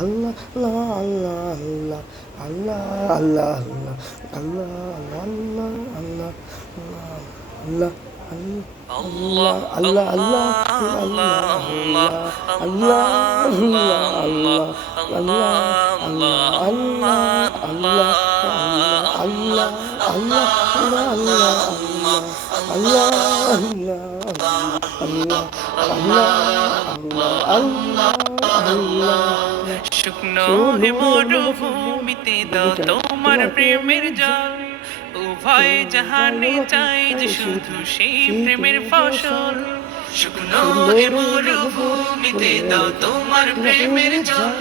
আল্লাহ আল্লাহ আল্লাহ আল্লাহ আল্লাহ আল্লাহ আল্লাহ আল্লাহ আল্লাহ আল্লাহ আল্লাহ আল্লাহ আল্লাহ আল্লাহ আল্লাহ আল্লাহ আল্লাহ শুকনো হে মরুভূমিতে দাও তোমার প্রেমের জল, উভয় জাহানে চাই যে শুধু সেই প্রেমের ফসল। শুকনো হে মরুভূমিতে দাও তোমার প্রেমের জল,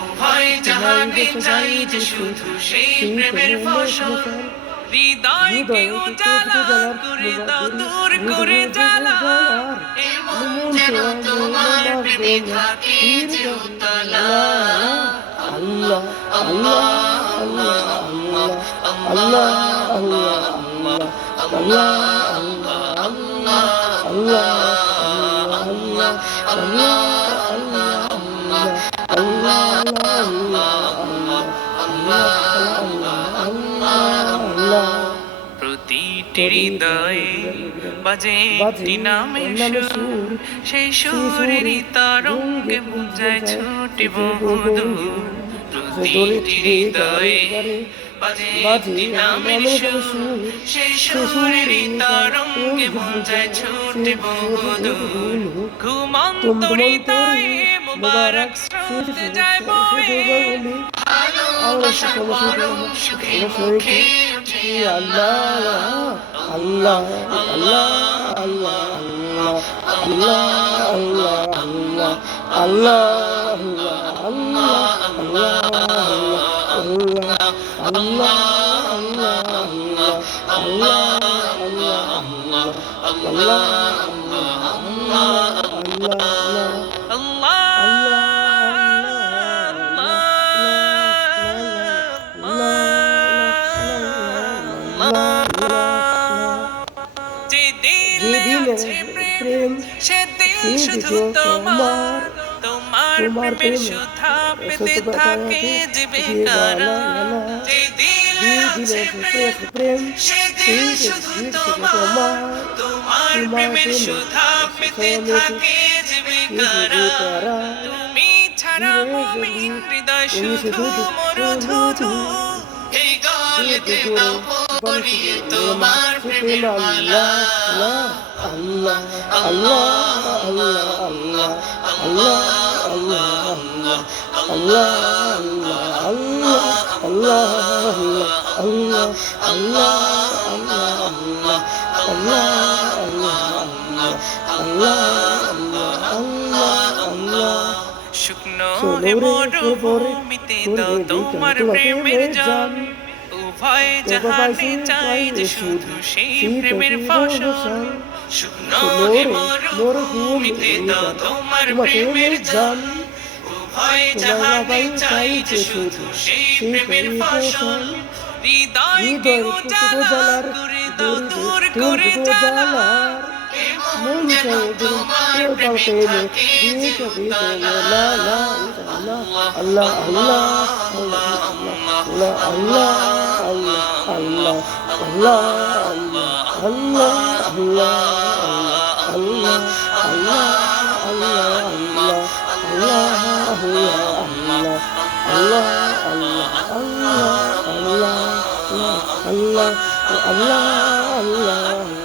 উভয় জাহানে চাই যে শুধু সেই প্রেমের ফসল। হৃদয়কে উজালা করে দাও, দূর করে জ্বালা, এমন যেন তোমার প্রেমে থাকে যে উতলা। আল্লাহ আল্লাহ আল্লাহ আল্লাহ আল্লাহ আল্লাহ আল্লাহ প্রতিটি হৃদয়ে বাজে একটি নামের সুর, সেই সুরেরই তরঙ্গে বুঝায় ছোটে বহুদূর। প্রতিটি হৃদয়ে বাজে একটি নামের সুর, সেই সুরেরই তরঙ্গে বুঝায় ছোটে বহুদূর। ঘুমন্ত হৃদয়ে মুবারক স্রোত যায় বয়ে, ভালোবাসা পরম সুখে মুখে ওঠে আল্লাহ আল্লাহ আল্লাহ আল্লাহ আল্লাহ আল্লাহ আল্লাহ যেদিন আছে প্রেম সেদিন শুধু তোমার, তোমার প্রেমের সুধা পেতে থাকে জীবে কারা। যেদিন আছে প্রেম সেদিন শুধু তোমার, তোমার প্রেমের সুধা পেতে থাকে জীবে কারা। তুমি ছাড়া মুমিন হৃদয় শুধু মরুধু, এই গলিতে দাও পরিয়ে তোমার প্রেমের মালা। আল্লাহ আল্লাহ আল্লাহ আল্লাহ আল্লাহ আল্লাহ আল্লাহ আল্লাহ আল্লাহ আল্লাহ আল্লাহ শুকনো হে মরুভূমিতে দাও তোমার প্রেমের জল, উভয় জাহানে চাই যে শুধু সেই প্রেমের ফসল। শুকনো হে মরুভূমিতে দাও তোমার প্রেমের জল, উভয় জাহানে চাই যে শুধু সেই প্রেমের ফসল। হৃদয়কে উজালা করে দাও, দূর করে জ্বালা, এমন যেন তোমার প্রেমে থাকে যে উতলা। আল্লাহ আল্লাহ আল্লাহ আল্লাহ আল্লাহ আল্লাহ আল্লাহ